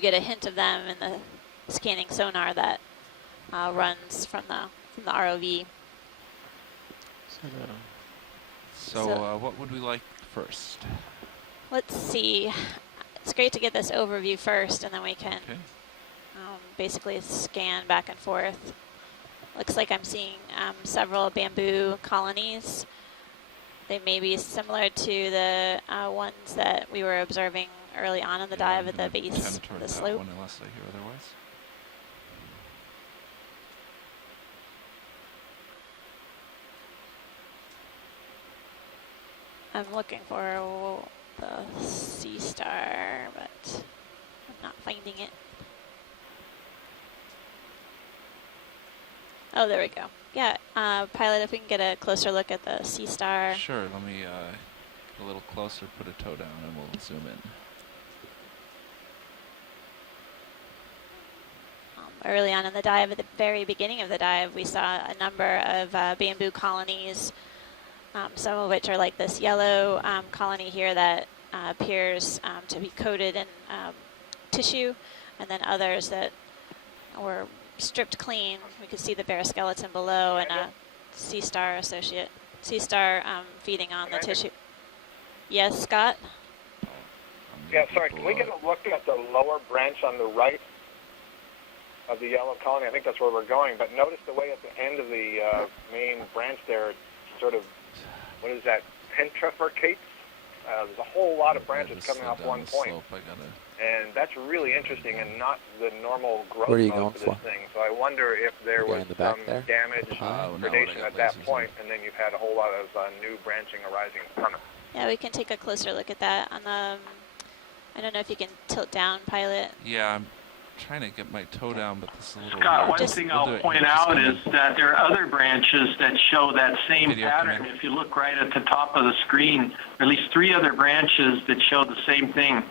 get a hint of them in the scanning sonar that runs from the ROV. So what would we like first? Let's see. It's great to get this overview first, and then we can basically scan back and forth. Looks like I'm seeing several bamboo colonies. They may be similar to the ones that we were observing early on in the dive at the base of the slope. Unless I hear otherwise. I'm looking for the sea star, but I'm not finding it. Oh, there we go. Yeah, pilot, if we can get a closer look at the sea star. Sure, let me get a little closer, put a toe down, and we'll zoom in. Early on in the dive, at the very beginning of the dive, we saw a number of bamboo colonies, some of which are like this yellow colony here that appears to be coated in tissue, and then others that were stripped clean. We could see the bare skeleton below and a sea star feeding on the tissue. Yes, Scott? Yeah, sorry, can we get a look at the lower branch on the right of the yellow colony? I think that's where we're going, but notice the way at the end of the main branch there, it's sort of, what is that, petrifurcates? There's a whole lot of branches coming off one point. And that's really interesting and not the normal growth mode for this thing. So I wonder if there was some damage, predation at that point, and then you've had a whole lot of new branching arising from it. Yeah, we can take a closer look at that on the, I don't know if you can tilt down, pilot. Yeah, I'm trying to get my toe down, but this is a little Scott, weird. one thing I'll point out is that there are other branches that show that same pattern. If you look right at the top of the screen, at least 3 other branches that show the same thing.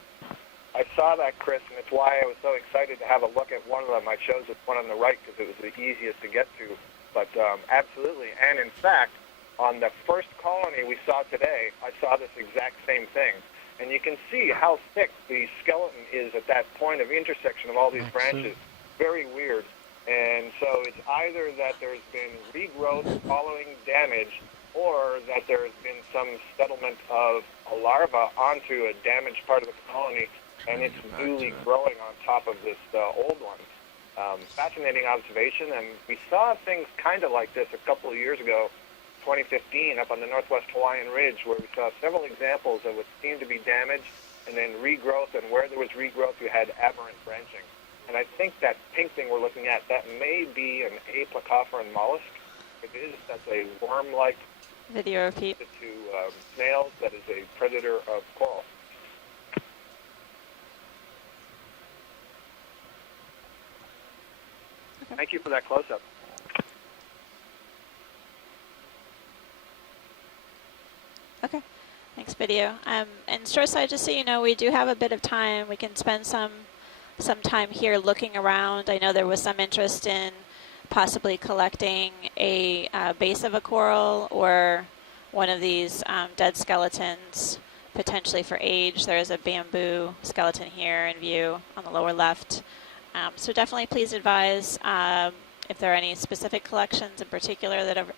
I saw that, Chris, and it's why I was so excited to have a look at one of them. I chose the one on the right because it was the easiest to get to. But absolutely, and in fact, on the first colony we saw today, I saw this exact same thing. And you can see how thick the skeleton is at that point of intersection of all these branches. Very weird. And so it's either that there's been regrowth following damage, or that there's been some settlement of a larva onto a damaged part of the colony, and it's newly growing on top of this old one. Fascinating observation, and we saw things kind of like this a couple of years ago, 2015, up on the northwest Hawaiian Ridge, where we saw several examples of what seemed to be damaged and then regrowth, and where there was regrowth, you had aberrant branching. And I think that pink thing we're looking at, that may be an aplacophorine mollusk. It is, that's a worm-like video repeat to snails that is a predator of coral. Okay. Thank you for that close-up. Okay, thanks, video. And shoreside, just so you know, we do have a bit of time. We can spend some time here looking around. I know there was some interest in possibly collecting a base of a coral or one of these dead skeletons, potentially for age. There's a bamboo skeleton here in view on the lower left. So definitely please advise if there are any specific collections in particular that have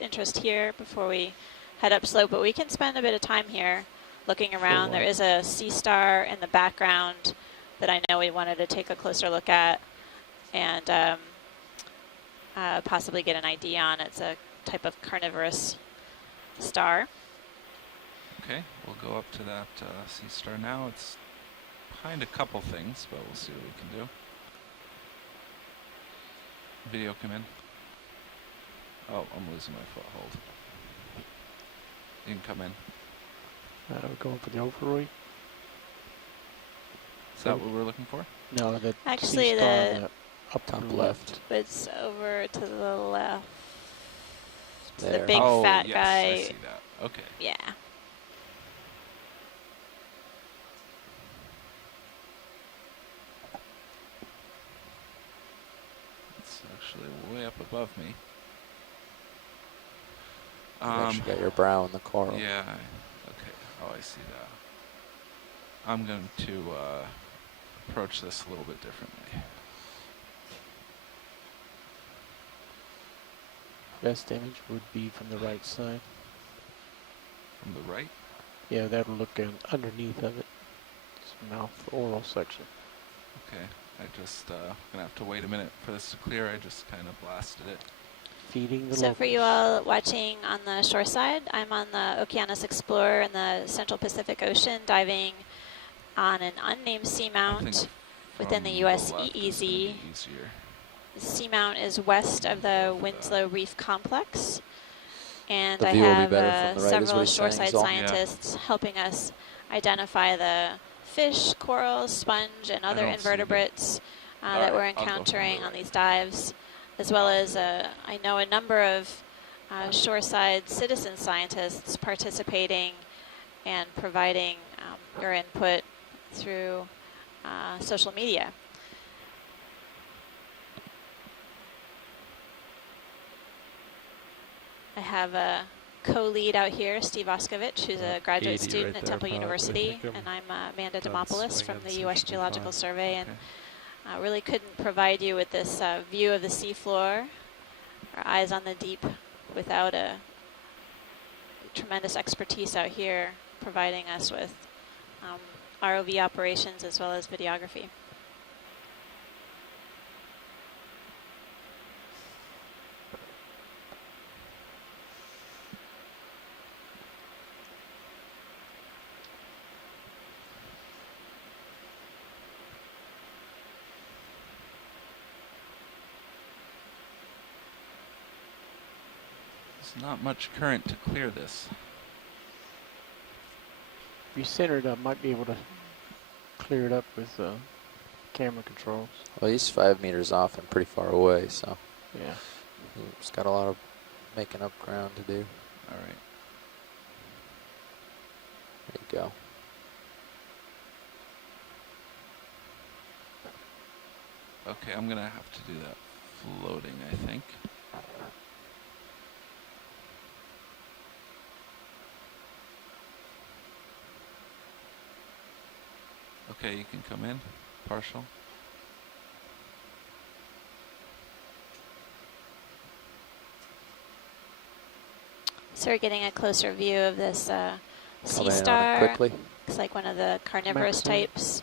interest here before we head up slope, but we can spend a bit of time here looking around. There is a sea star in the background that I know we wanted to take a closer look at and possibly get an ID on. It's a type of carnivorous star. Okay, we'll go up to that sea star now. It's behind a couple things, but we'll see what we can do. Video come in. Oh, I'm losing my foothold. You can come in. We're going for the overroy. Is that what we're looking for? No, the actually the up top left. It's over to the left. There. The big fat yes, guy. I see that. Okay. Yeah. It's actually way up above me. You actually got your brow in the coral. Yeah. Okay. Oh, I see that. I'm going to approach this a little bit differently. Best image would be from the right side. From the right? Yeah, that'll look underneath of it. It's mouth, oral section. Okay, I just gonna have to wait a minute for this to clear. I just kind of blasted it. Feeding the So for you locals. all watching on the shore side, I'm on the Okeanos Explorer in the Central Pacific Ocean, diving on an unnamed I think seamount within the from US left is EEZ. gonna be easier. The seamount is west of the Winslow Reef Complex. And The I view will be have better from the right, is what several he's saying, shoreside Zal. scientists helping us identify the fish, corals, sponge, and other don't see them. invertebrates that Alright, we're I'll go from the encountering on right. these dives, as well as I know a number of shoreside citizen scientists participating and providing your input through social media. I have a co-lead out here, Steve Oskovich, who's a graduate 80 student right at there, Temple probably. University, Think I'm and I'm Amanda done Demopoulos from swinging the U.S. Geological 65. Survey, and Okay. really couldn't provide you with this view of the seafloor, our eyes on the deep, without a tremendous expertise out here providing us with ROV operations as well as videography. There's not much current to clear this. If you center it up, might be able to clear it up with camera controls. Well, he's 5 meters off and pretty far away, so Yeah. he's got a lot of making up ground to do. All right. There you go. Okay, I'm gonna have to do that floating, I think. Okay, you can come in. Partial. So we're getting a closer view of this sea Coming in on it star. quickly. Looks like one of the carnivorous Maximum. types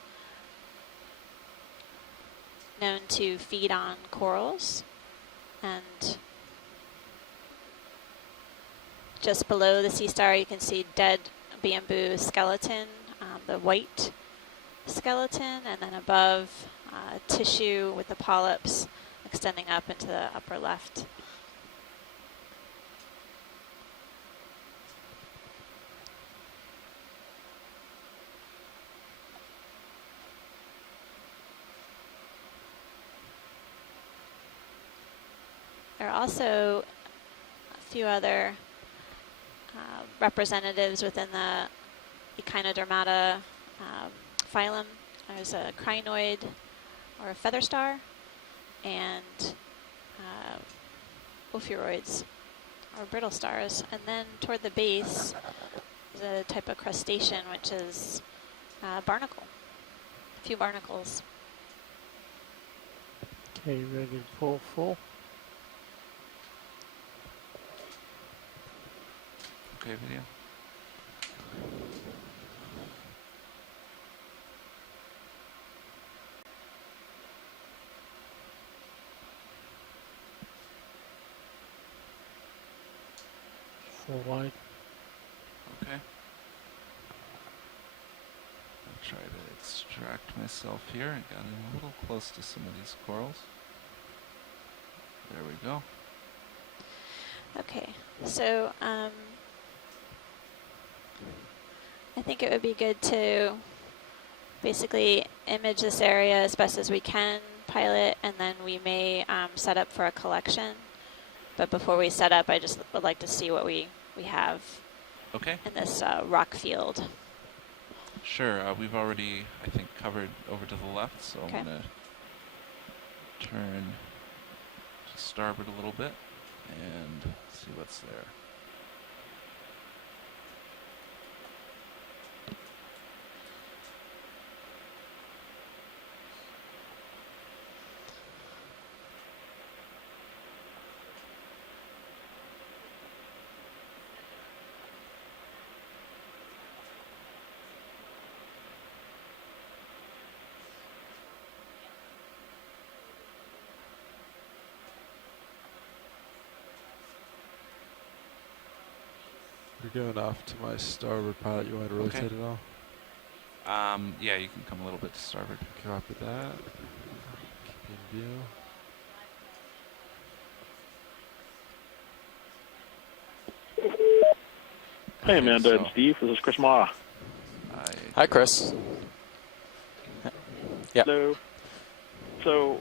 known to feed on corals. And just below the sea star, you can see dead bamboo skeleton, the white skeleton, and then above tissue with the polyps extending up into the upper left. There are also a few other representatives within the Echinodermata phylum. There's a crinoid or a feather star, and ophiuroids or brittle stars. And then toward the base is a type of crustacean, which is barnacle, a few barnacles. Okay, ready to pull full. Okay, video. Full wide. Okay. I'll try to extract myself here. I got in a little close to some of these corals. There we go. Okay, so I think it would be good to basically image this area as best as we can, pilot, and then we may set up for a collection. But before we set up, I just would like to see what we have Okay. in this rock field. Sure. We've already, I think, covered over to the left, so Okay. I'm gonna turn to starboard a little bit and see what's there. you're going off to my starboard pilot, you want to rotate Okay. at all? Yeah, you can come a little bit to starboard. Copy that. Keep in view. Hey, Amanda and So Steve. This is Chris Ma. Hi, Chris. Yeah. Hello. So,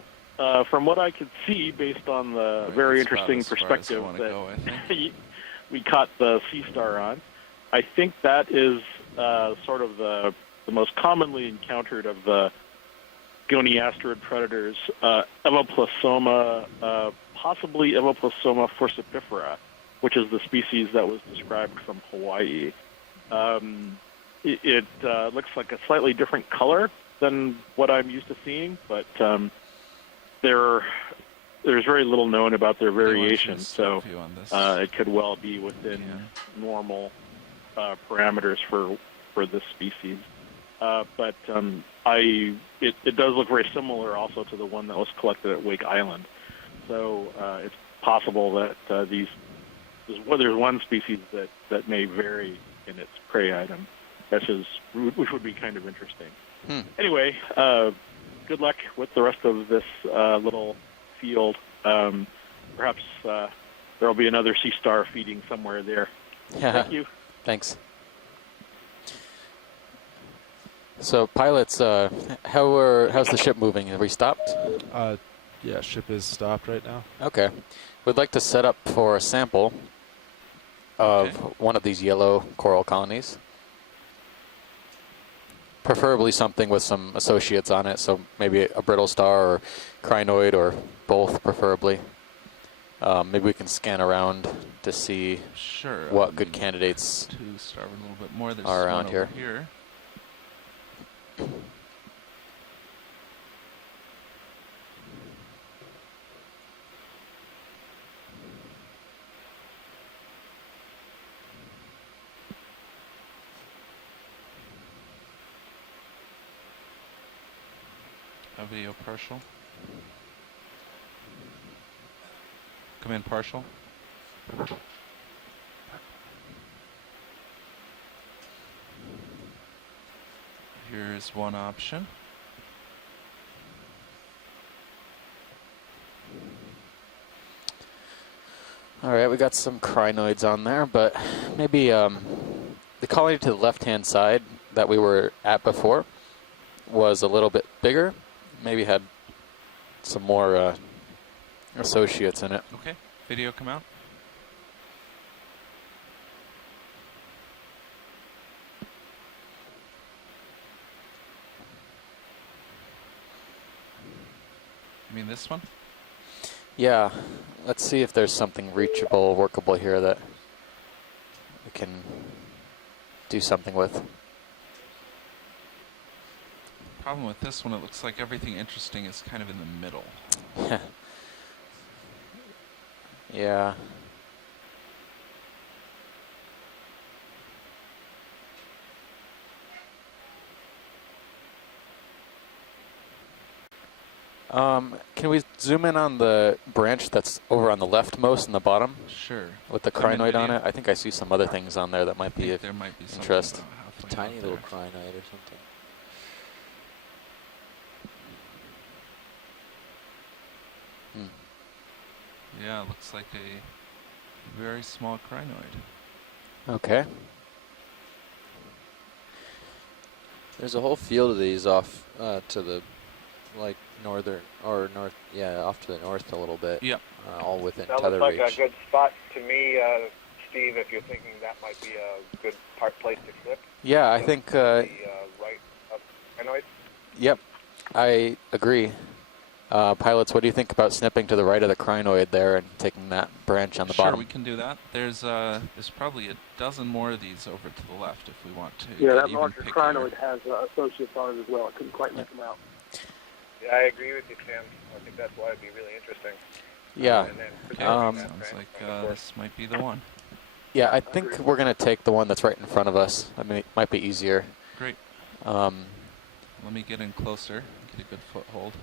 from what I could see, based on the very interesting perspective that we caught the Sea Star on, I think that is sort of the most commonly encountered of the goniasterid predators, Evoplasoma, possibly Evoplasoma forcipifera, which is the species that was described from Hawaii. It looks like a slightly different color than what I'm used to seeing, but there's very little known about their variation, so it could well be within normal parameters for this species. But it does look very similar also to the one that was collected at Wake Island. So it's possible that there's one species that may vary in its prey item, which would be kind of interesting. Anyway, good luck with the rest of this little field. Perhaps there will be another Sea Star feeding somewhere there. Thank you. Thanks. So, pilots, how's the ship moving? Have we stopped? Yeah, ship is stopped right now. Okay. We'd like to set up for a sample of one of these yellow coral colonies. Preferably something with some associates on it, so maybe a brittle star or crinoid or both, preferably. Maybe we can scan around to see what good candidates a little bit more. There's are around one here. over here. A video partial. Come in partial. Here's one option. All right, we got some crinoids on there, but maybe the colony to the left-hand side that we were at before was a little bit bigger. Maybe had some more associates in it. Okay, video come out. You mean this one? Yeah, let's see if there's something reachable, workable here that we can do something with. Problem with this one, it looks like everything interesting is kind of in the middle. Yeah. Can we zoom in on the branch that's over on the leftmost in the bottom? Sure. With the crinoid on it? I think I see some other things on there that might be of interest. A tiny little crinoid or something. Yeah, it looks like a very small crinoid. Okay. There's a whole field of these off to the northern or north, off to the north a little bit. Yep. All within That tether looks like reach. a good spot to me, Steve, if you're thinking that might be a good place to clip. Yeah, I think. The right up crinoid. Yep, I agree. Pilots, what do you think about snipping to the right of the crinoid there and taking that branch on the bottom? Sure, we can do that. There's probably a dozen more of these over to the left if we want to. Yeah, get that even larger pickier. crinoid has associates on it as well. I couldn't quite make them out. Yeah, I agree with you, Tim. I think that's why it'd be really interesting. Yeah. And then Okay, sounds like this might be the one. Yeah, I think we're going to take the one that's right in front of us. I mean, it might be easier. Great. Let me get in closer, get a good foothold.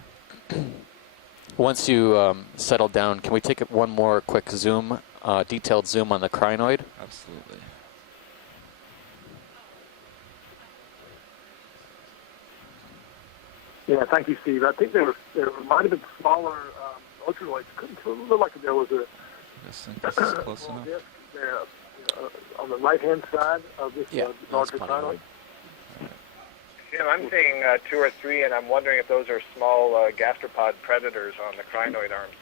Once you settle down, can we take one more quick zoom, detailed zoom on the crinoid? Absolutely. Yeah, thank you, Steve. I think there might have been smaller ultralights. Couldn't look like there was a I just think this is close enough. disc there on the right-hand side of this larger crinoid. Jim, I'm seeing 2 or 3, and I'm wondering if those are small gastropod predators on the crinoid arms.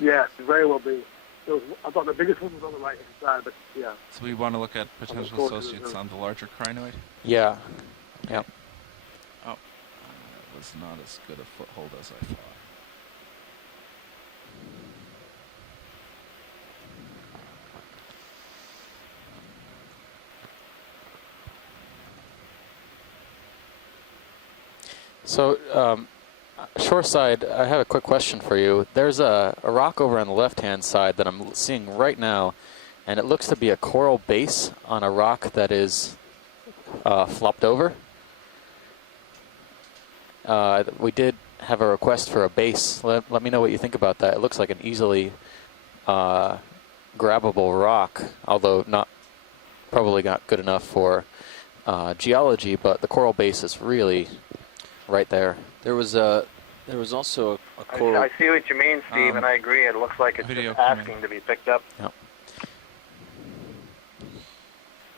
Yes, very well be. I thought the biggest one was on the right-hand side, but yeah. So we want to look at potential associates on the larger crinoid? Yeah. Yep. Oh, that was not as good a foothold as I thought. So, shoreside, I have a quick question for you. There's a rock over on the left-hand side that I'm seeing right now, and it looks to be a coral base on a rock that is flopped over. We did have a request for a base. Let me know what you think about that. It looks like an easily grabbable rock, although probably not good enough for geology, but the coral base is really right there. There was also a coral. I see what you mean, Steve, and I agree. It looks like it's just asking to be picked up. Yep.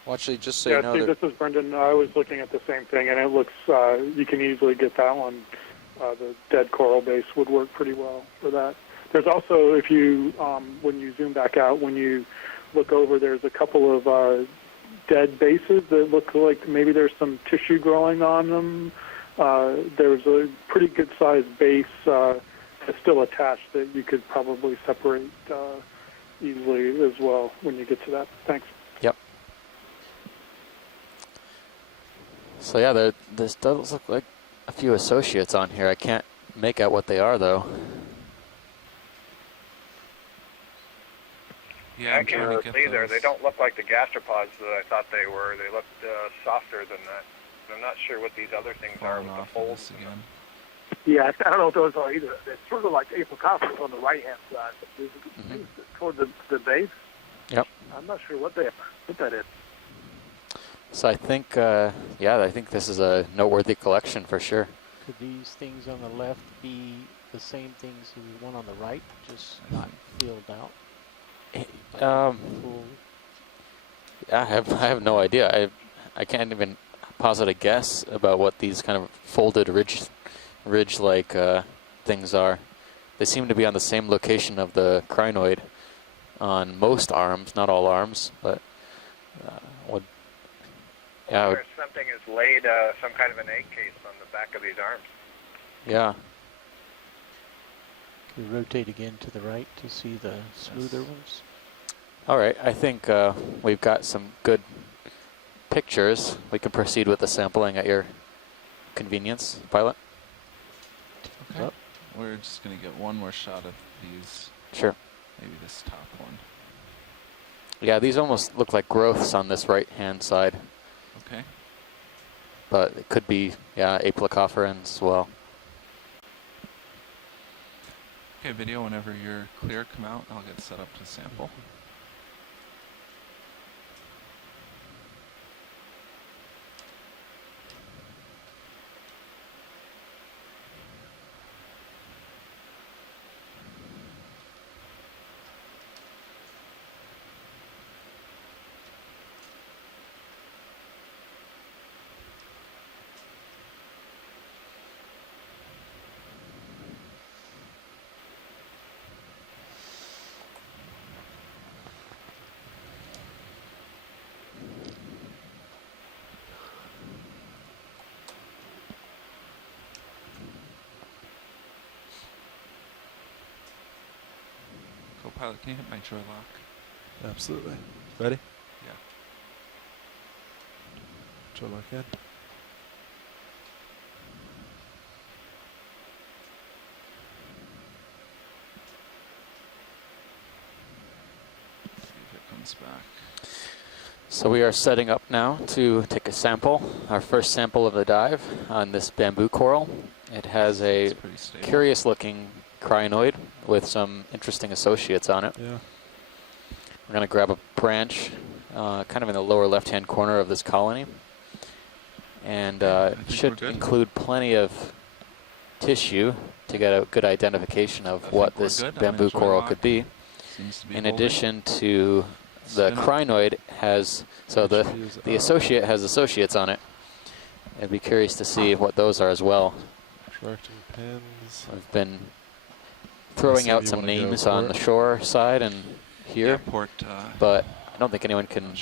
Well, actually, just so you know, Steve, this is Brendan. I was looking at the same thing, and it looks you can easily get that one. The dead coral base would work pretty well for that. There's also, if you when you zoom back out, when you look over, there's a couple of dead bases that look like maybe there's some tissue growing on them. There's a pretty good-sized base that's still attached that you could probably separate easily as well when you get to that. Thanks. Yep. So yeah, there does look like a few associates on here. I can't make out what they are, though. Yeah, I can't really see either. They don't look like the gastropods that I thought they were. They looked softer than that. I'm not sure what these other things are with the folds again. Yeah, I don't know what those are either. They're sort of like Apocophorus on the right-hand side. But there's toward the base. Yep. I'm not sure what that is. So I think, I think this is a noteworthy collection for sure. Could these things on the left be the same things as the one on the right, just not filled out? I have no idea. I can't even posit a guess about what these kind of folded ridge-like things are. They seem to be on the same location of the crinoid on most arms, not all arms, but There's something has laid some kind of an egg case on the back of these arms. Yeah. Can we rotate again to the right to see the smoother ones? All right, I think we've got some good pictures. We can proceed with the sampling at your convenience, pilot. Okay. Yep. We're just going to get one more shot of these. Sure. Maybe this top one. Yeah, these almost look like growths on this right-hand side. Okay. But it could be, Apocophorans as well. Okay, video, whenever you're clear, come out. I'll get set up to sample. Pilot, can you hit my joy lock? Absolutely. Ready? Yeah. Joy lock in. See if it comes back. So we are setting up now to take a sample, our first sample of the dive on this bamboo coral. It has a curious looking crinoid with some interesting associates on it. Yeah. We're going to grab a branch kind of in the lower left-hand corner of this colony. And it should include plenty of tissue to get a good identification of what this bamboo coral could be. In addition to the crinoid has, so the associate has associates on it. I'd be curious to see what those are as well. Attracting pins. I've been throwing out some names on the shore side and here, but I don't think anyone can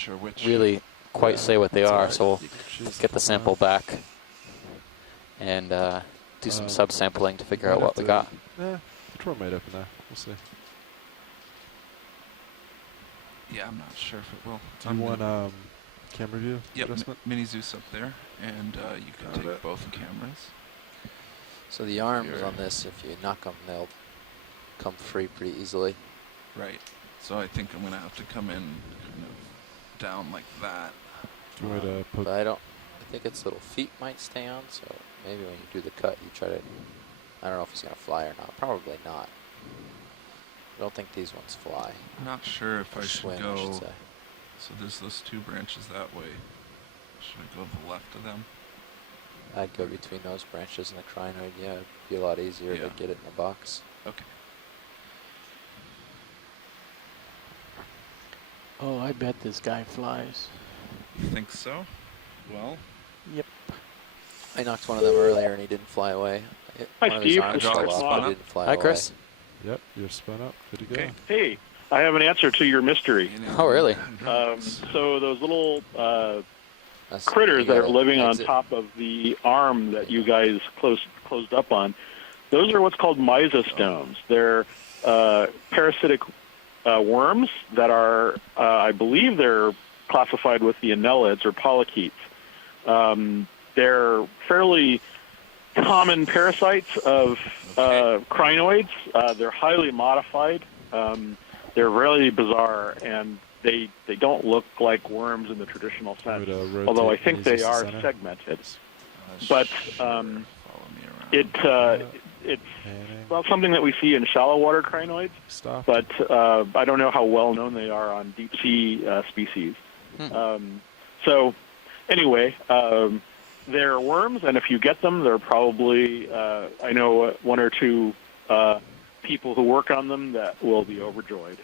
really quite say what they are, so we'll get the sample back and do some sub-sampling to figure out what we got. The drawer might open there. We'll see. Yeah, I'm not sure if it will. Do you want camera view? Yep, Mini Zeus up there, and you can take both cameras. So the arms on this, if you knock them, they'll come free pretty easily. Right. So I think I'm going to have to come in kind of down like that. Do you want to put... But I think its little feet might stay on, so maybe when you do the cut, you try to... I don't know if it's going to fly or not. Probably not. I don't think these ones fly. I'm not sure if I should go... I should say. So there's those two branches that way. Should I go to the left of them? I'd go between those branches and the crinoid. Yeah, it'd be a lot easier to get it in a box. Okay. Oh, I bet this guy flies. You think so? Well. Yep. I knocked one of them earlier and he didn't fly away. Hi, Steve. Didn't fly Hi, Chris. Yep, you're spun up. Good to go. Hey, I have an answer to your mystery. Oh, really? So those little critters that are living on top of the arm that you guys closed up on, those are what's called mysostomes. They're parasitic worms that are, I believe they're classified with the annelids or polychaetes. They're fairly common parasites of crinoids. They're highly modified. They're really bizarre, and they don't look like worms in the traditional sense, although I think they are segmented. But it's well, something that we see in shallow water crinoids, but I don't know how well known they are on deep sea species. So anyway, they're worms, and if you get them, they're probably, I know one or two people who work on them that will be overjoyed.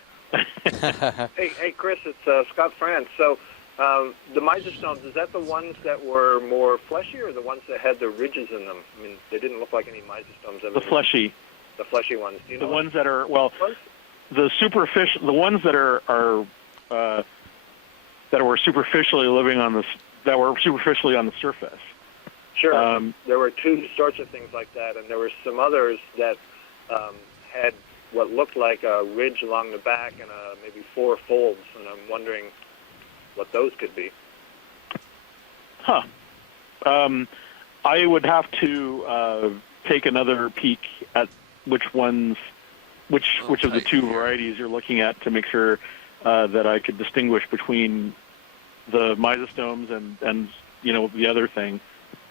Hey, Chris, it's Scott France. So the mysostomes, is that the ones that were more fleshy or the ones that had the ridges in them? I mean, they didn't look like any mysostomes. The fleshy. The fleshy ones. Do you know the ones that are, well, the ones that were superficially living on the, that were superficially on the surface. Sure. There were two sorts of things like that, and there were some others that had what looked like a ridge along the back and maybe 4 folds, and I'm wondering what those could be. Huh. I would have to take another peek at which of the two varieties you're looking at to make sure that I could distinguish between the mysostomes and you know, the other thing.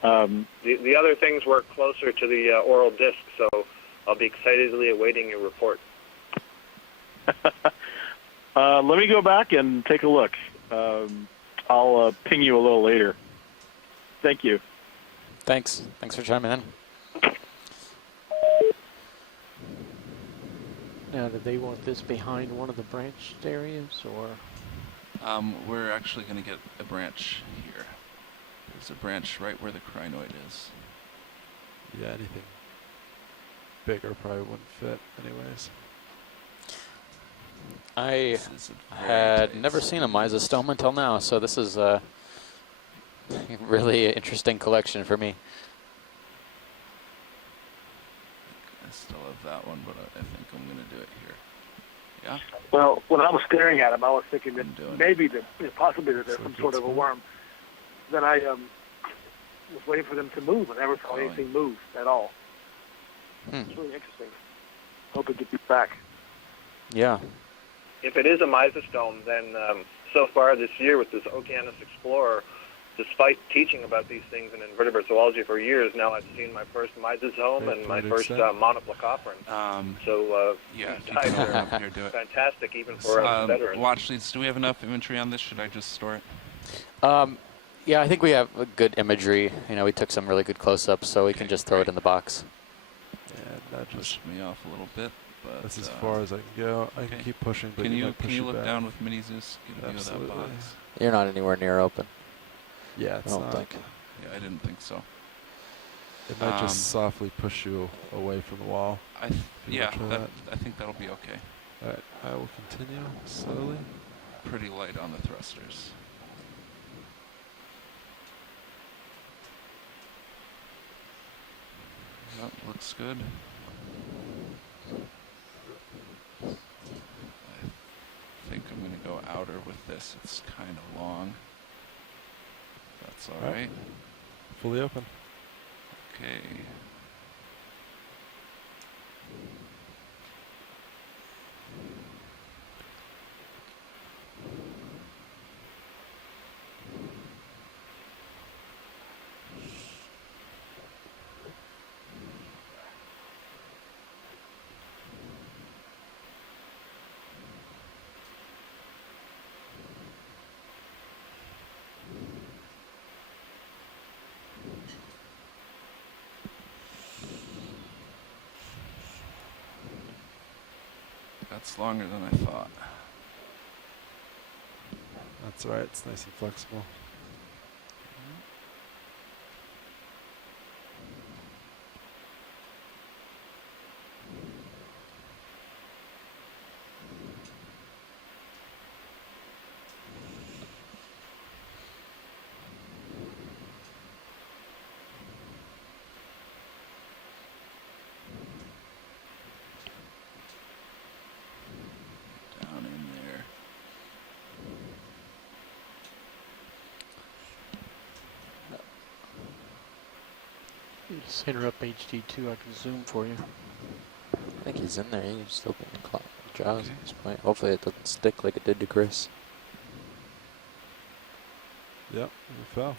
The other things were closer to the oral disc, so I'll be excitedly awaiting your report. Let me go back and take a look. I'll ping you a little later. Thank you. Thanks. Thanks for chiming in. Now, do they want this behind one of the branched areas, or? We're actually going to get a branch here. There's a branch right where the crinoid is. Yeah, anything bigger probably wouldn't fit anyways. I had never seen a mysostome until now, so this is a really interesting collection for me. I still have that one, but I think I'm going to do it here. Yeah? Well, when I was staring at them, I was thinking that maybe, possibly that they're some sort of a worm. Then I was waiting for them to move, and never saw anything move at all. It's really interesting. Hope it gets you back. Yeah. If it is a mysostome, then so far this year with this Okeanos Explorer, despite teaching about these things in invertebrate zoology for years, now I've seen my first mysostome and my first monoplacophorans. So yeah, these guys are here, do it. fantastic even for us veterans. Watch leads, do we have enough imagery on this? Should I just store it? Yeah, I think we have a good imagery. You know, we took some really good close-ups, so we can just throw it in the box. pushed me off a little bit, but That's as far as I can go. I can keep pushing, but can you you might push can you it look back. down with Mini Zeus? Get a view of that Absolutely. box. You're not anywhere near open. Yeah, I it's don't not. think. Yeah, I didn't think so. It might just softly push you away from the wall. Yeah, I think that'll be okay. Alright, I will continue slowly. Pretty light on the thrusters. Yep, looks good. I think I'm going to go outer with this. It's kind of long. That's all right. Fully open. Okay. That's longer than I thought. That's alright, it's nice and flexible. Down in there. You just hit her up HD2. I can zoom for you. I think he's in there. You just open the jaws at this point. Hopefully it doesn't stick like it did to Chris. Yep, you fell.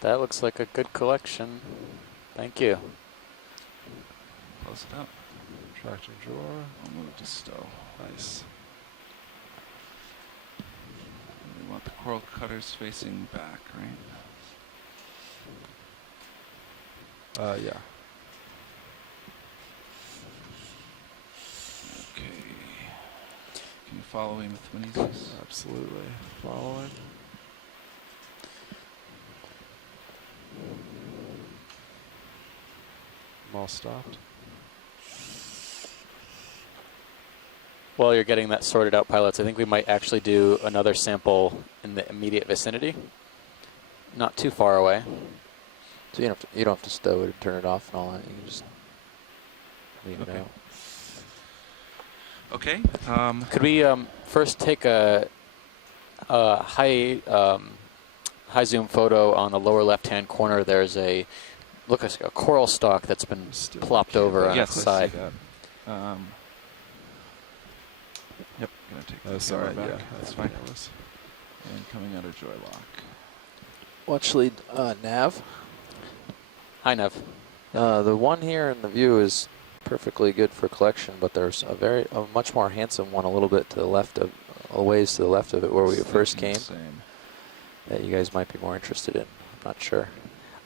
That looks like a good collection. Thank you. Close it up. Traction drawer. I'll move to stow. Nice. We want the coral cutters facing back, right? Yeah. Okay. Can you follow me with Mini Zeus? Absolutely. Following. I'm all stopped. While you're getting that sorted out, pilots, I think we might actually do another sample in the immediate vicinity. Not too far away. So you don't have to stow it and turn it off and all that. You can just leave it out. Okay. Could we first take a high zoom photo on the lower left-hand corner? There's a like a coral stalk that's been plopped over on its side. Yep. Gonna take the That's camera alright. back. Yeah, That's fine. cameras. And coming out of joy lock. Watch lead nav. Hi, Nev. The one here in the view is perfectly good for collection, but there's a much more handsome one a little bit to the left of, a ways to the left of it where we first came. That you guys might be more interested in. I'm not sure.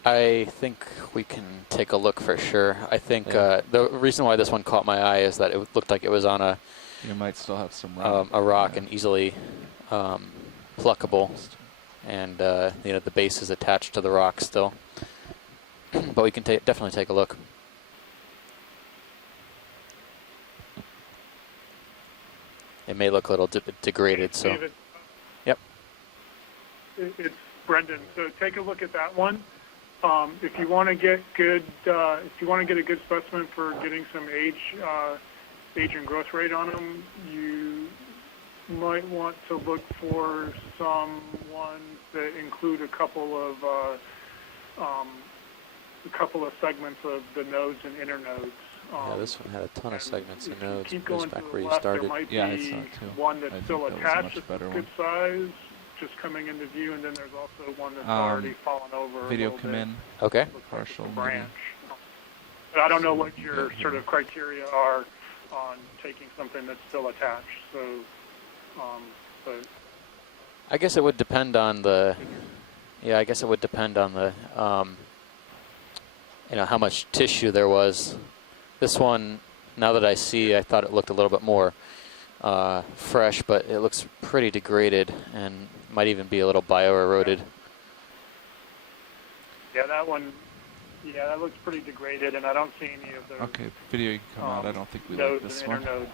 I think we can take a look for sure. I think the reason why this one caught my eye is that it looked like it was on a You might still have some rock. a rock and easily pluckable, and you know, the base is attached to the rock still. But we can definitely take a look. It may look a little degraded, so. David, Yep. it's Brendan. So take a look at that one. If you want to get good, if you want to get a good specimen for getting some age and growth rate on them, you might want to look for some ones that include a couple of segments of the nodes and inner nodes. Yeah, this one had a ton of segments and nodes. Keep Goes going back to where the you left, started. there might Yeah, I be saw it too. one that's I still think that was a attached, much that's better good size, just coming into view, and then there's also one that's already fallen over Video a little come bit. in. Okay. Looks like Partial it's a branch. But I don't know what your sort of criteria are on taking something that's still attached. So, but I guess it would depend on the. Yeah, I guess it would depend on the. You know, how much tissue there was This one, now that I see, I thought it looked a little bit more fresh, but it looks pretty degraded and might even be a little bio-eroded. Yeah, that one, yeah, that looks pretty degraded, and I don't see any of the Okay, video you can come out. I don't think we like nodes this and one. internodes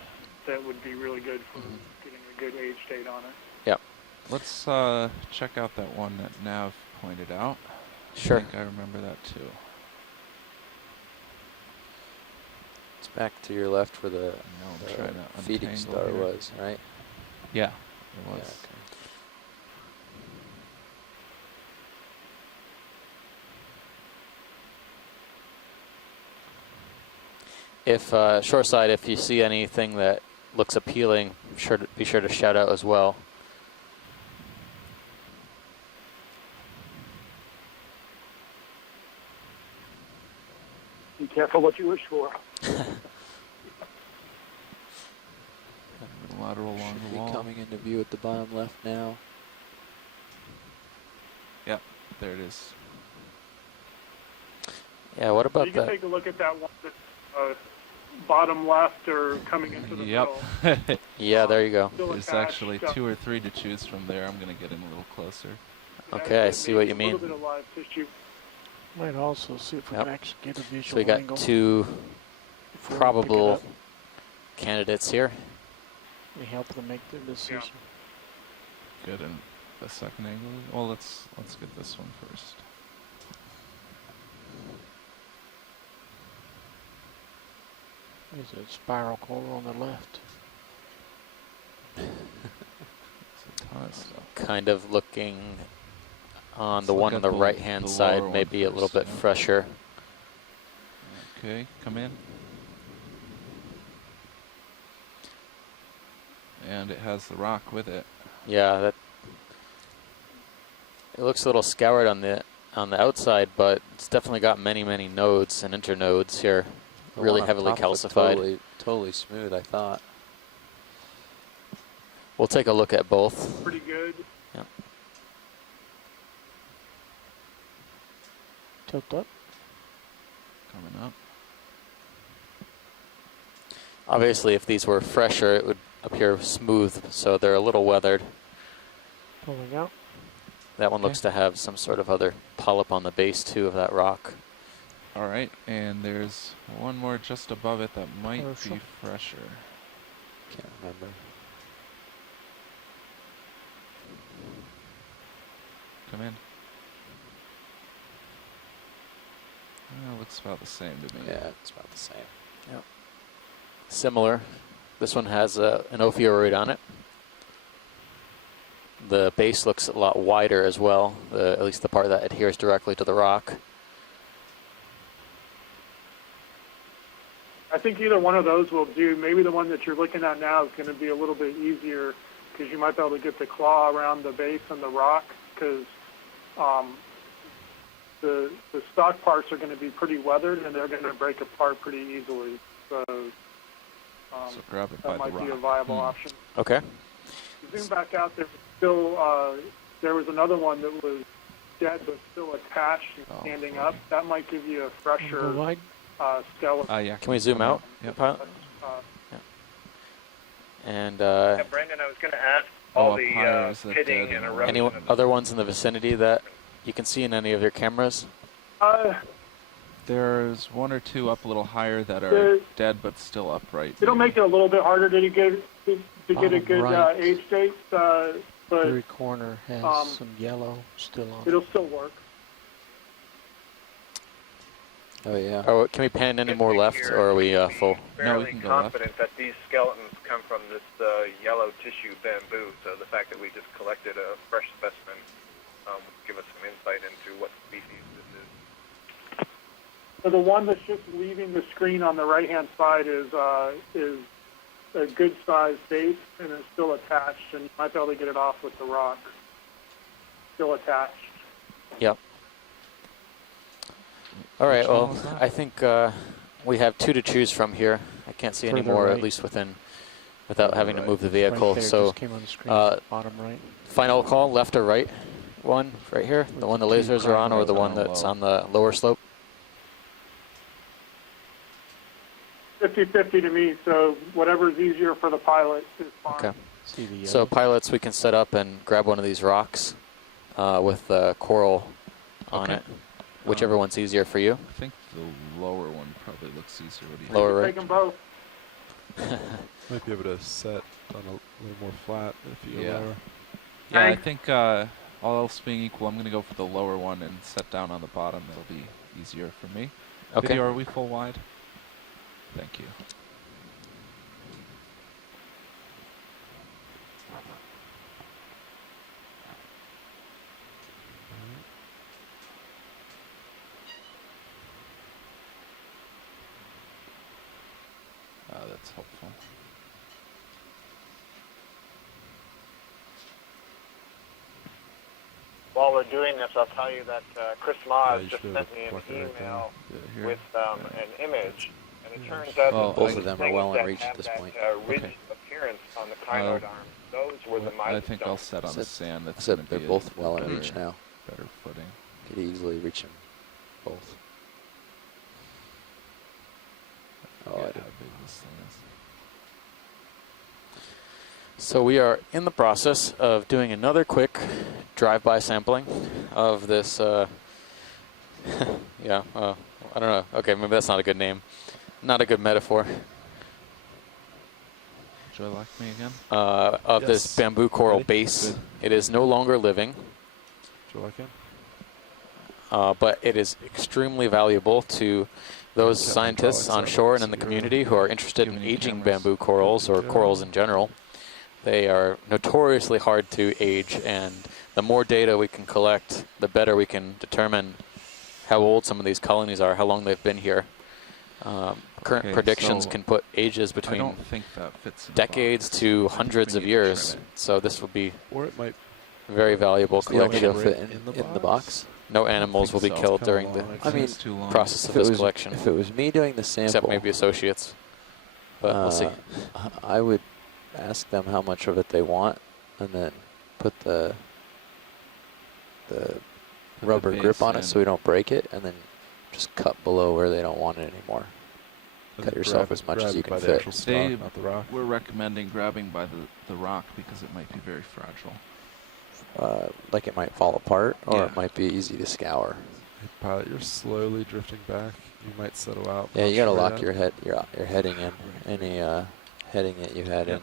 that would be really good for getting a good age date on it. Yep. Let's check out that one that Nav pointed out. Sure. I think I remember that too. It's back to your left where the, I'm trying to feeding untangle star here. was, right? Yeah, it was. Yeah, okay. If shoreside, if you see anything that looks appealing, be sure to shout out as well. Be careful what you wish for. Lateral along Should the be wall. coming into view at the bottom left now. Yep, there it is. Yeah, what about You can that? take a look at that one that's bottom left or coming into the Yep. middle. Yeah, there you go. Still There's attached, actually 2 or 3 to choose from there. I'm going to get in a little closer. Okay, I see what you A mean. little bit of live tissue. Might also see if we Yep. can actually get a visual So we got angle. two if we wanna pick it probable up. candidates here. We help them make their decision. Good, and the second angle. Well, let's get this one first. There's a spiral coral on the left. It's a ton of stuff. Kind of looking on Let's the look one at on the the right-hand lower side, one maybe a little first, bit yeah. fresher. Okay, come in. And it has the rock with it. Yeah, that it looks a little scoured on the outside, but it's definitely got many nodes and internodes here, The really one on heavily top of it's calcified. Totally smooth, I thought. We'll take a look at both. Pretty good. Yep. Tilt up. Coming up. Obviously, if these were fresher, it would appear smooth, so they're a little weathered. Pulling out. That one Okay. looks to have some sort of other polyp on the base, too, of that rock. All right, and there's one more just above it that might Partial. be fresher. Can't remember. Come in. Looks about the same to me. Yeah, it's about the same. Yep. Similar. This one has an ophiuroid on it. The base looks a lot wider as well, at least the part that adheres directly to the rock. I think either one of those will do. Maybe the one that you're looking at now is going to be a little bit easier because you might be able to get the claw around the base and the rock because the stock parts are going to be pretty weathered and they're going to break apart pretty easily. So, So grab it by that might the be a rock. viable option. Okay. Zoom back out there. Still, there was another one that was dead but still attached and Oh, standing okay. up. That might give you a Go fresher wide. skeleton. Yeah. Can we zoom out, Yep. pilot? And Yeah, Brendan, I was going to ask Oh, all up the higher is that pitting dead and and erosion. any of the- other ones in the vicinity that you can see in any of your cameras? There's 1 or 2 up a little higher that are The- dead but still upright. It'll make it a little bit harder to get a Bottom good right. age date, but Third corner has um, some yellow still on it. it'll still work. Oh, yeah. Or can we pan any more left, or are we full? No, we Fairly can go left. confident that these skeletons come from this yellow tissue bamboo, so the fact that we just collected a fresh specimen will give us some insight into what species this is. So the one that's just leaving the screen on the right-hand side is a good-sized base, and it's still attached, and you might be able to get it off with the rock. Still attached. Yep. All right, Which one well, was that? I think we have 2 to choose from here. I can't see any Further more, at right. least without having to right. move the Right vehicle. there, So just came on the screen, bottom right. final call, left or right one, right here? The one the lasers are on, or the one that's on the lower slope? 50-50 to me, so whatever's easier for the pilot is fine. Okay. See the So pilots, we can set up and grab one of these rocks with the coral on Okay. it. Whichever one's easier for you. I think the lower one probably looks easier. What do you Lower right. Take them both. Might be able to set on a little more flat if you go Yeah. lower. Yeah, I Thanks. think all else being equal, I'm going to go for the lower one and set down on the bottom. That'll be easier for me. Okay. Video, are we full wide? Thank you. That's helpful. While we're doing this, I'll tell you that Chris Moz you just should sent me an plug it right email Here. with an image, and it turns out Well, that both those of them are things well in that reach at have this that, point. ridged Okay. appearance on the crinoid arm, those were the I think I'll milestones. set on the sand. I That's said going to they're be both a well in better, reach now. better footing. Could easily reach them both. Oh, I Forget do. how big this thing is. So we are in the process of doing another quick drive-by sampling of this, yeah, I don't know. Okay, maybe that's not a good name. Not a good metaphor. Would you like me again? Of this Yes. bamboo coral Ready? base. Good. It is no longer living, Do you like him? but it is extremely valuable to those Got my scientists hydraulics on out, shore and so in the you're community who are interested Give in me any aging cameras. bamboo corals or Yeah. corals in general. They are notoriously hard to age, and the more data we can collect, the better we can determine how old some of these colonies are, how long they've been here. Current Okay, predictions so can put ages I between don't think that fits in the decades box. to I think hundreds we of need to years. trim it. So this will be Or it might. a very valuable Do you want me to collection. It'll break fit in the box? No animals will be think so. killed Kinda during the long, I mean, It's too long. process If of it this was collection, if it was me doing the sample, except maybe associates. But we'll see. I would ask them how much of it they want, and then put the rubber grip base on it in. so we don't break it, and then just cut below where they don't want it anymore. And Cut then yourself grab as it- much grab as you it can by the fit. actual stock, They not the rock. We're recommending grabbing by the rock because it might be very fragile. Like it might fall apart, or Yeah. it might be easy to scour. Hey, pilot, you're slowly drifting back. You might settle out. Yeah, Not you gotta sure lock yet. your head. Your heading in. Any heading that you had Yep. in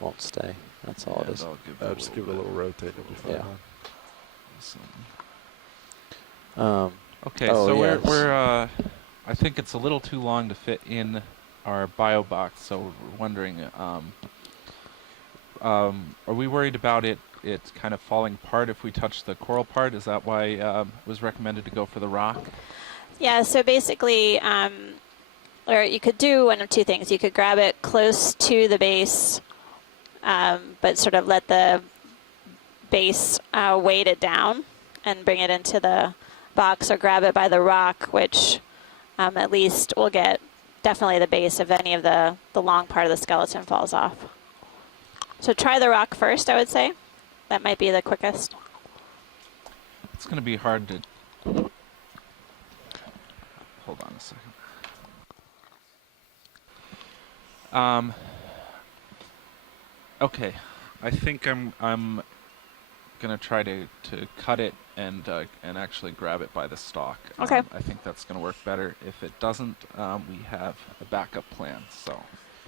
won't stay. That's all it And is. I'll give it Just give it a bit. little rotate. You'll be fine. Yeah. Awesome. Okay, Oh, so yeah, we're I think it's a little too long to fit in our bio box, so we're wondering, are we worried about it kind of falling apart if we touch the coral part? Is that why it was recommended to go for the rock? Yeah, so basically, or you could do one of two things. You could grab it close to the base, but sort of let the base weight it down and bring it into the box, or grab it by the rock, which at least will get definitely the base if any of the long part of the skeleton falls off. So try the rock first, I would say. That might be the quickest. It's going to be hard to... Hold on a second. Okay, I think I'm gonna try to cut it and actually grab it by the stalk. Okay. I think that's gonna work better. If it doesn't, we have a backup plan.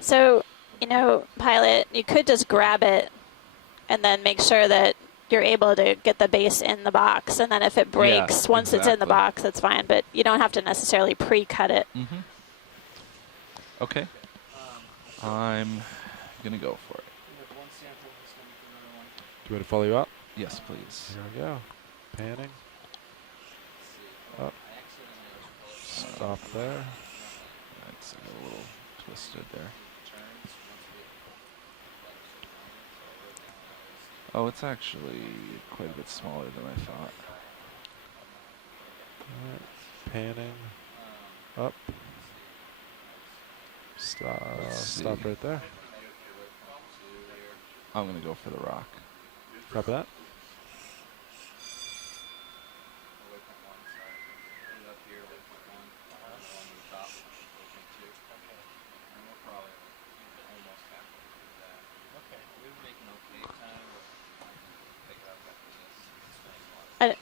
So, you know, pilot, you could just grab it and then make sure that you're able to get the base in the box, and then if it breaks once it's in the exactly. box, that's fine. But you don't have to necessarily pre-cut it. Mm-hmm. Okay. I'm gonna go for it. Do you want to follow you up? Yes, please. Here we go. Panning. Up. Stop there. That's a little twisted there. Oh, it's actually quite a bit smaller than I thought. Alright. Panning. Up. Stop see. right there. I'm gonna go for the rock. Copy that.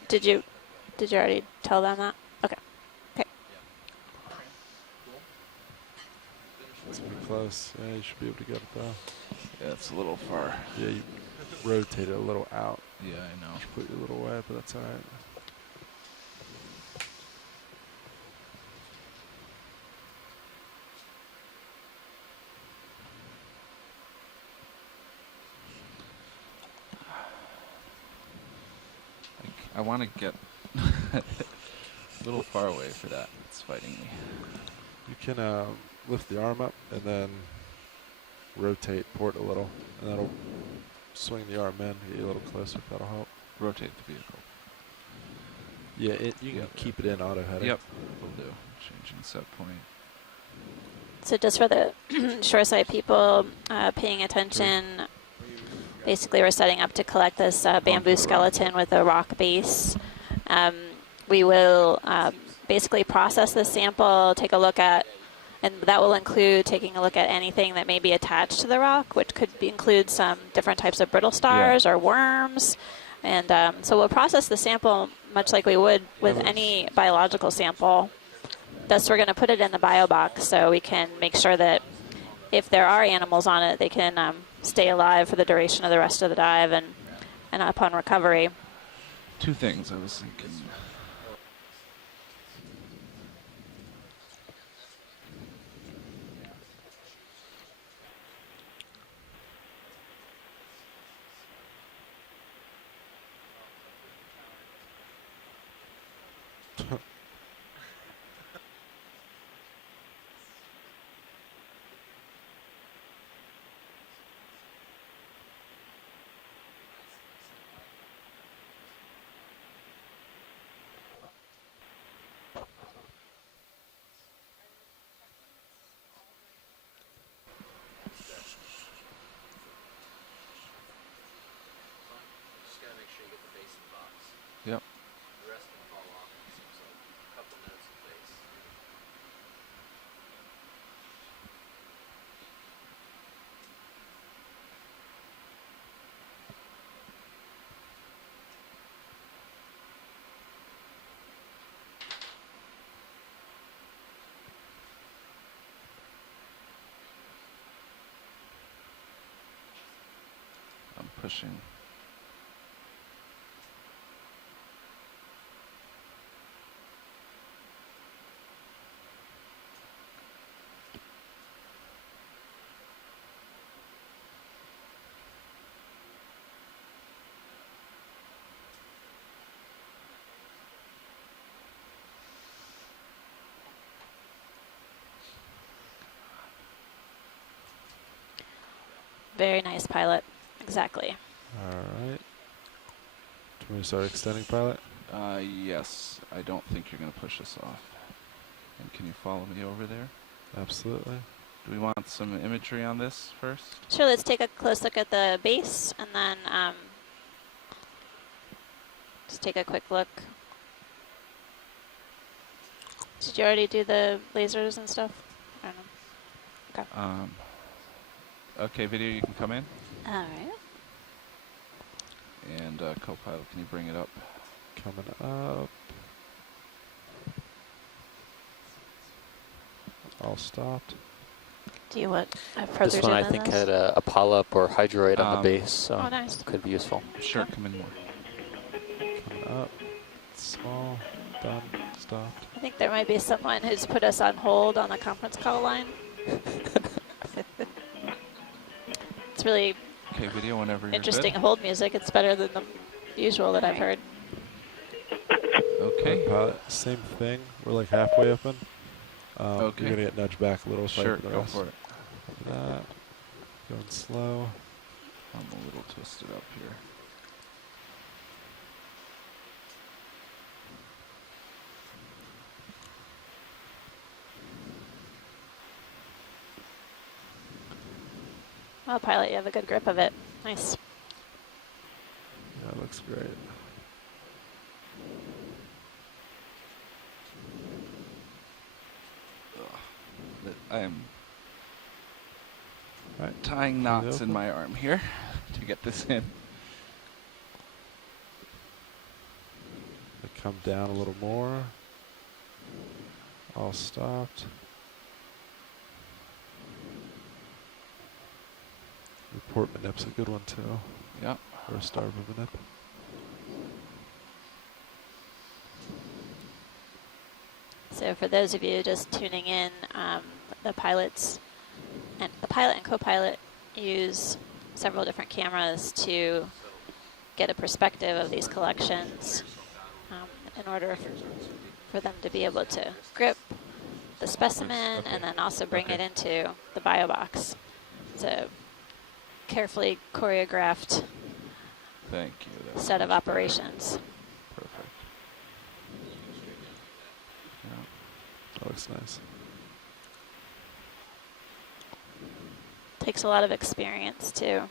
Did you already tell them that? Okay. Okay. It's pretty close. Yeah, you should be able to get it though. Yeah, it's a little far. Yeah, you rotate it a little out. Yeah, I know. Just put you a little way, but that's all right. I want to get a little far away for that. It's fighting me. You can lift the arm up and then rotate port a little, and that'll swing the arm in, get you a little closer. That'll help. Rotate the vehicle. Yeah, you can keep it in auto heading. Yep, will do. Changing set point. So just for the shoreside people paying attention, basically we're setting up to collect this bamboo skeleton with a rock base. We will basically process the sample, take a look at, and that will include taking a look at anything that may be attached to the rock, which could include some different types of brittle stars or worms. And so we'll process the sample much like we would with any biological sample. Thus, we're going to put it in the bio box so we can make sure that if there are animals on it, they can stay alive for the duration of the rest of the dive and upon recovery. Two things I was thinking. Yep. The rest can fall off, it seems like. A couple notes of bass. I'm pushing. Very nice, pilot. Exactly. All right. Do you want me to start extending, pilot? Yes. I don't think you're going to push us off. And can you follow me over there? Absolutely. Do we want some imagery on this first? Sure, let's take a close look at the base and then just take a quick look. Did you already do the lasers and stuff? I don't know. Okay. Okay, video, you can come in. All right. And co-pilot, can you bring it up? Coming up. All stopped. Do you want a This one I think had a polyp or hydroid on the base, so nice. could be useful. Sure, come in more. Coming up. Small. Done. Stopped. I think there might be someone who's put us on hold on the conference call line. It's really okay, video whenever you're interesting good. hold music. It's better than the usual that I've heard. Okay. Pilot, same thing. We're like halfway open. Okay. You're going to get nudged back a little. Sure, go for it. That. Going slow. I'm a little twisted up here. Oh, pilot, you have a good grip of it. Nice. That looks great. I am tying knots in my arm here to get this in. come down a little more. All stopped. Report manip's a good one too. Yep. Or a starboard manip. So for those of you just tuning in, the pilot and co-pilot use several different cameras to get a perspective of these collections in order for them to be able to grip the specimen and then also bring it into the bio box. So carefully choreographed Thank you. That's set of operations. perfect. Yeah. That looks nice. Takes a lot of experience to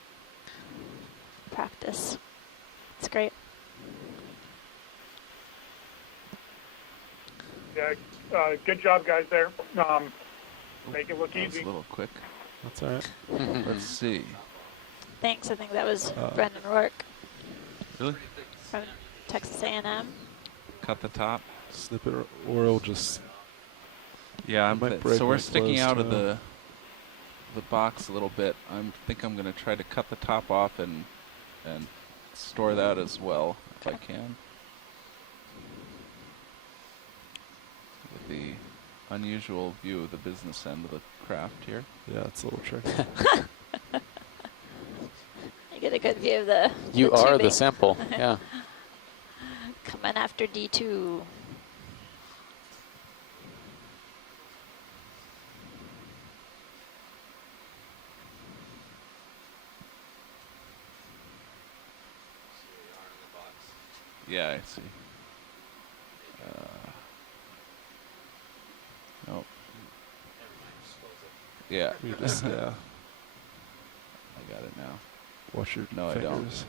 practice. It's great. Yeah, good job, guys. There, make it look That was easy. a little quick. That's all right. Let's see. Thanks. I think that was Brendan Rourke Really? from Texas A&M. Cut the top. Snip it, or it'll just. Yeah, might break so we're when it sticking closed, out of too. the box a little bit. I think I'm going to try to cut the top off and store that as well if I can. With the unusual view of the business end of the craft here. Yeah, it's a little tricky. You get a good view of the You the are the tubing. sample, yeah. Coming after D2. Yeah, I see. Nope. Yeah. You just, yeah. I got it now. Wash your No, fingers.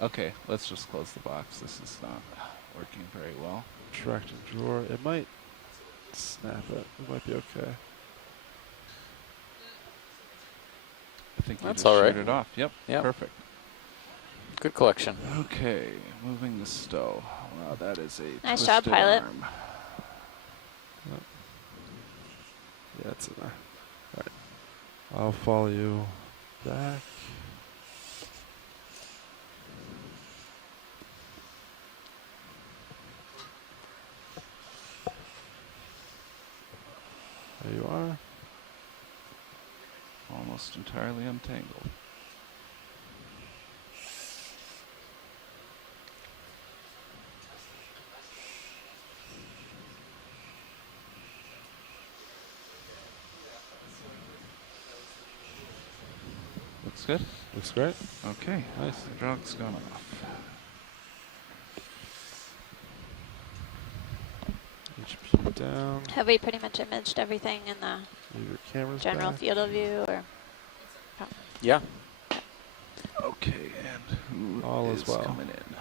I don't. Okay, let's just close the box. This is not working very well. Extract a drawer. It might snap it. It might be okay. I think you That's just all right. shoot it off. Yep. Yep. Perfect. Good collection. Okay, moving the stow. Wow, that is a Nice job, twisted pilot. arm. Yeah, it's in there. All right. I'll follow you back. There you are. Almost entirely untangled. Looks good. Looks great. Okay, Nice. the drug's gone off. HP down. Have we pretty much imaged everything in the Leave your cameras general back. field of view? Or Yeah. Okay, and who All is is well. coming in?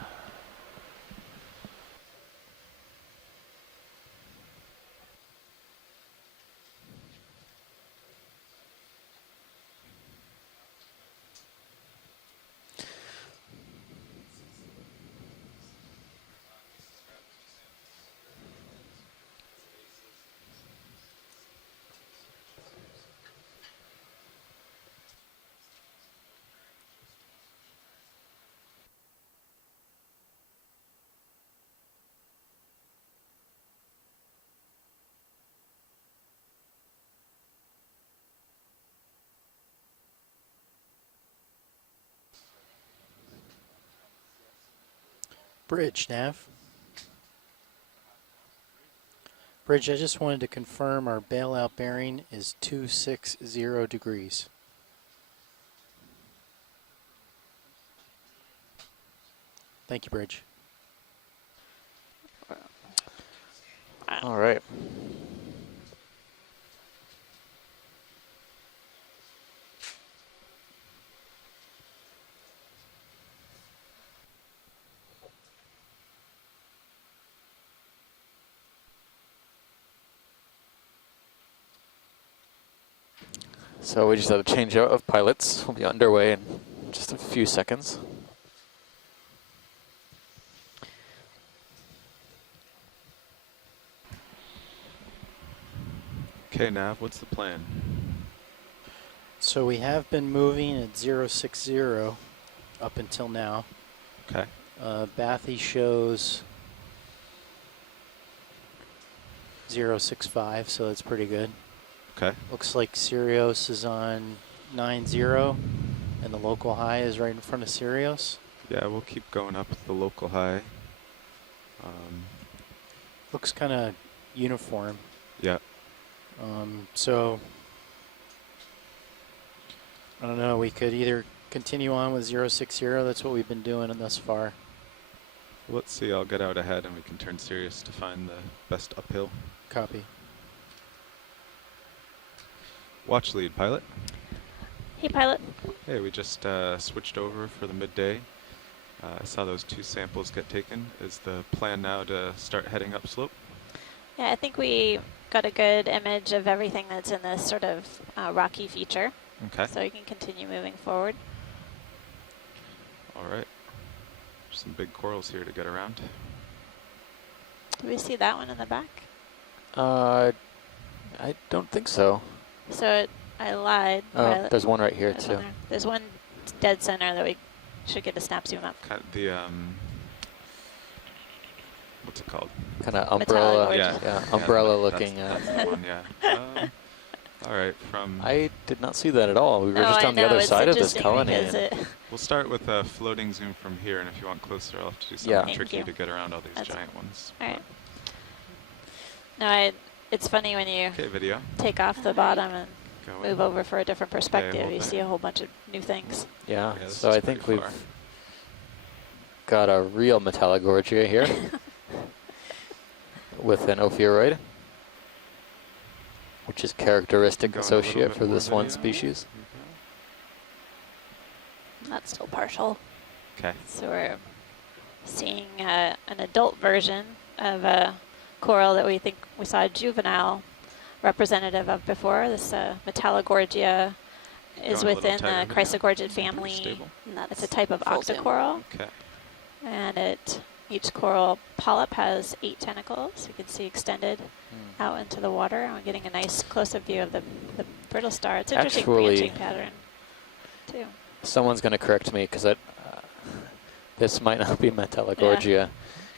Bridge, Nav. Bridge, I just wanted to confirm our bailout bearing is 260 degrees. Thank you, Bridge. All right. So we just have a change out of pilots. We'll be underway in just a few seconds. Okay, Nav, what's the plan? So we have been moving at 060 up until now. Okay. Bathy shows 065, so that's pretty good. Okay. Looks like Sirius is on 90, and the local high is right in front of Sirius. Yeah, we'll keep going up with the local high. Looks kind of uniform. Yeah. So I don't know, we could either continue on with 060, that's what we've been doing thus far. Let's see, I'll get out ahead and we can turn Sirius to find the best uphill. Copy. Watch lead, pilot. Hey, pilot. Hey, we just switched over for the midday. I saw those 2 samples get taken. Is the plan now to start heading upslope? Yeah, I think we got a good image of everything that's in this sort of rocky feature. Okay. So you can continue moving forward. All right. There's some big corals here to get around. Do we see that one in the back? I don't think so. So I lied. Oh, there's one right here There's too. one there. There's one dead center that we should get a snap zoom up. Kind of the what's it called? Kind of umbrella, Yeah, umbrella yeah, looking. That's the one, yeah. All right, from. I did not see that at all. We were Oh, just I on the know, other it's side of this interesting colony. because it- We'll start with a floating zoom from here, and if you want closer, I'll have to do something Yeah. Thank tricky you. to get around all these That's giant ones. All right. No, it's funny when you Okay, video. take off the bottom and Go move in. over for a different perspective. hold you there. see a whole bunch of new things. Yeah, Yeah, this so is I think pretty we've far. got a real Metallogorgia here with an ophiuroid, which is characteristic Going a little associate bit for more this one video. species. That's still partial. Okay. So we're seeing an adult version of a coral that we think we saw a juvenile representative of before. This Metallogorgia is Going a little within tighter the video. Chrysogorgid family. Stable. It's a type of Full zoom. octocoral, Okay. and each coral polyp has 8 tentacles. You can see extended out into the water. I'm getting a nice close-up view of the brittle star. It's interesting Actually, branching pattern, too. Someone's going to correct me because this might not be Metallogorgia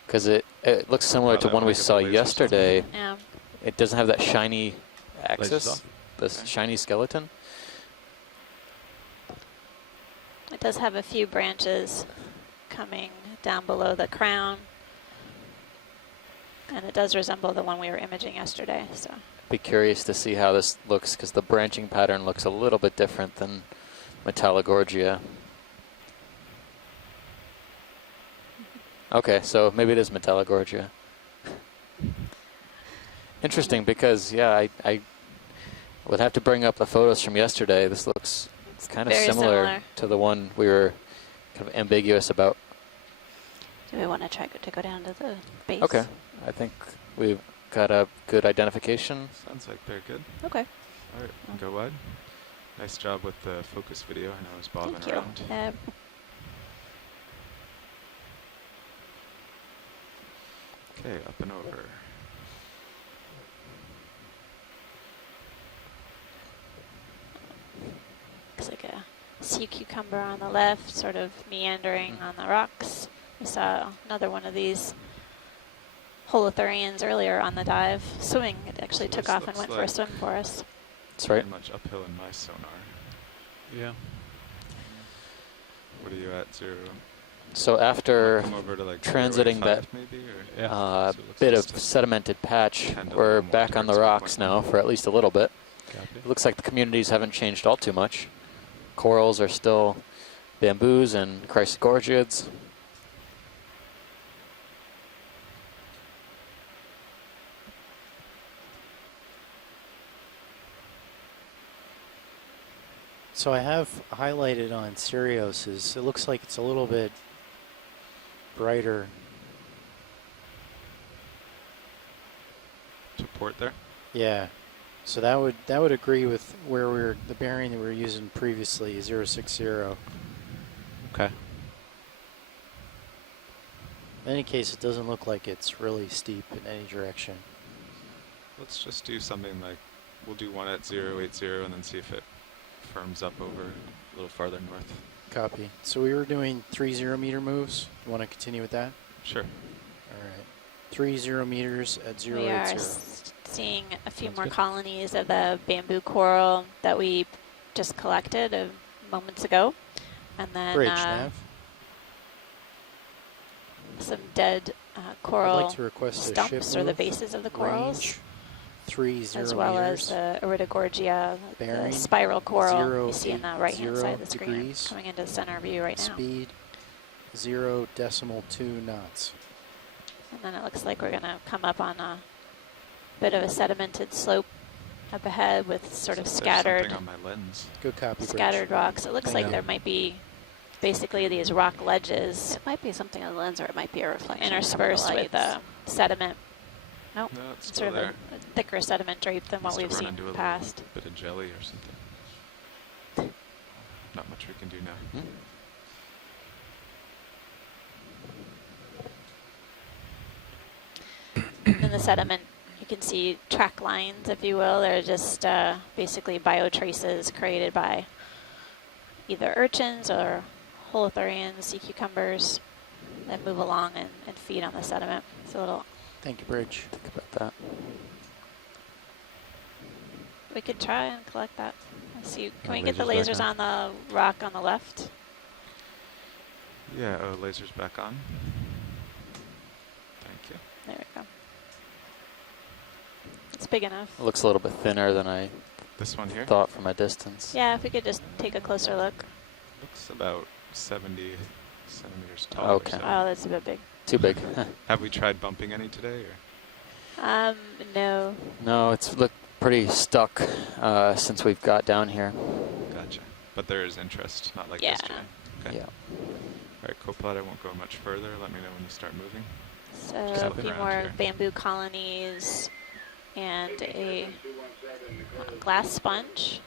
because it looks similar Oh, to that one one we like a saw laser yesterday. Yeah. It doesn't have that shiny Lasers axis, off. the Okay. shiny skeleton. It does have a few branches coming down below the crown, and it does resemble the one we were imaging yesterday. So Be curious to see how this looks because the branching pattern looks a little bit different than Metallogorgia. Okay, so maybe it is Metallogorgia. Interesting because, yeah, I would have to bring up the photos from yesterday. This looks it's kind of Very similar. to the one we were kind of ambiguous about. do we want to try to go down to the base? Okay, I think we've got a good identification. Sounds like they're good. Okay. All right, go wide. Nice job with the focus video. I know I was bobbing Thank you. around. Okay, up and over. Looks like a sea cucumber on the left, sort of meandering on the rocks. We saw another one of these holothurians earlier on the dive swimming. It actually took This off and looks went for a like- swim for us. That's right. Pretty much uphill in my sonar. Yeah. What are you at, 0? So after Come over to like transiting 0.85 that maybe, or? Yeah. So it looks bit of just sedimented patch, tend a we're little more back on the towards rocks 1.1. now for at least a little bit. Copy. It looks like the communities haven't changed all too much. Corals are still bamboos and chrysogorgiids. So I have highlighted on Sirius's. It looks like it's a little bit brighter. To port there? Yeah. So that would agree with where the bearing that we were using previously, 060. Okay. In any case, it doesn't look like it's really steep in any direction. Let's just do something like we'll do one at 080 and then see if it firms up over a little farther north. Copy. So we were doing 3 0-meter moves. You want to continue with that? Sure. All right. 3 0 meters at 080. We are seeing a few more colonies of the bamboo coral that we just collected moments ago. And then Bridge, Nav. some dead coral I'd like to request stumps a or the bases of the corals. Range, 30 as well meters. as the Iridogorgia, Bearing, the spiral coral 0, you see on the 8, right-hand 0 side of the screen, degrees. coming into the center view right now. Speed 0.2 knots. And then it looks like we're going to come up on a bit of a sedimented slope up ahead with sort of scattered, on my lens. Good copy. scattered rocks. It looks like there might be basically these rock ledges. It might be something on the lens, or it might be a reflection. Interspersed with sediment. Nope. No, it's sort still of a thicker sediment drape than what we've seen in the past. A bit of jelly or something. Not much we can do now. In the sediment, you can see track lines, if you will. They're just basically biotraces created by either urchins or holothurians, sea cucumbers that move along and feed on the sediment. It's a little. Thank you, Bridge. Think about that. We could try and collect that. Let's see. Can we Oh, get the lasers lasers back on the rock on the left? Yeah, laser's back on. Thank you. There we go. It's big enough. It looks a little bit thinner than I This one here? thought from a distance. Yeah, if we could just take a closer look. Looks about 70 centimeters tall. Okay. Or so. Oh, that's a bit big. Too big. Have we tried bumping any today? Or? No. No, it's looked pretty stuck since we've got down here. Gotcha. But there is interest, not like Yeah. yesterday. Okay. Yeah. All right, Copilot, I won't go much further. Let me know when you start moving. So Just a look few around more here. bamboo colonies and a glass sponge.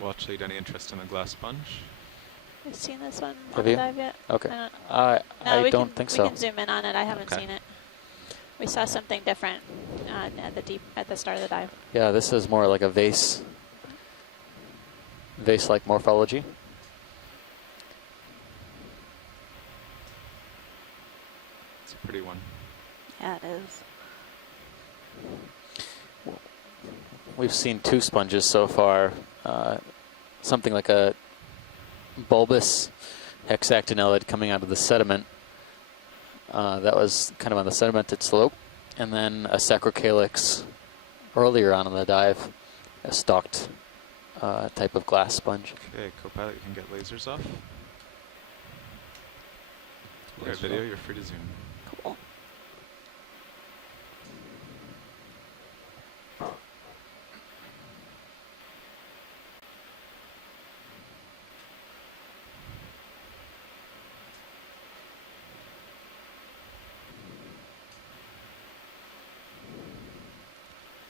Watch lead, any interest in the glass sponge? Have you seen this one on Have the you? dive yet? Okay. No, I we don't think we so. can zoom in on it. I haven't Okay. seen it. We saw something different at the start of the dive. Yeah, this is more like a vase-like morphology. It's a pretty one. Yeah, it is. We've seen 2 sponges so far. Something like a bulbous hexactinellid coming out of the sediment. That was kind of on the sedimented slope. And then a sacrocalyx earlier on in the dive, a stalked type of glass sponge. Okay, Copilot, you can get lasers off. Okay, video, you're free to zoom. Cool.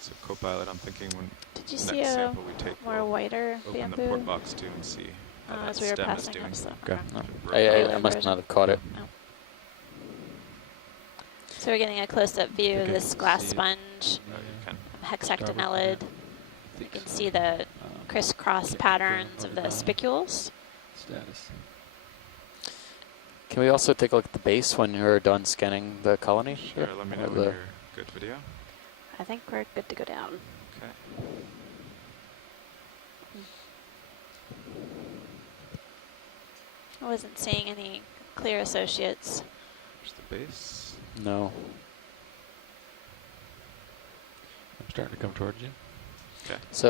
So Copilot, I'm thinking when Did you next see a sample we take, more we'll whiter open the bamboo? port box too and see how that As we were stem is passing doing. up, so. Okay. If it broke I out. must not have caught it. Oh. So we're getting a close-up view of Okay. this glass See it? sponge, Oh, you can. hexactinellid. You can see the crisscross patterns of the spicules. Status. Can we also take a look at the base when you're done scanning the colony? Sure, let me know Or when the- you're good, video. I think we're good to go down. Okay. I wasn't seeing any clear associates. There's the base. No. I'm starting to come towards you. Okay. So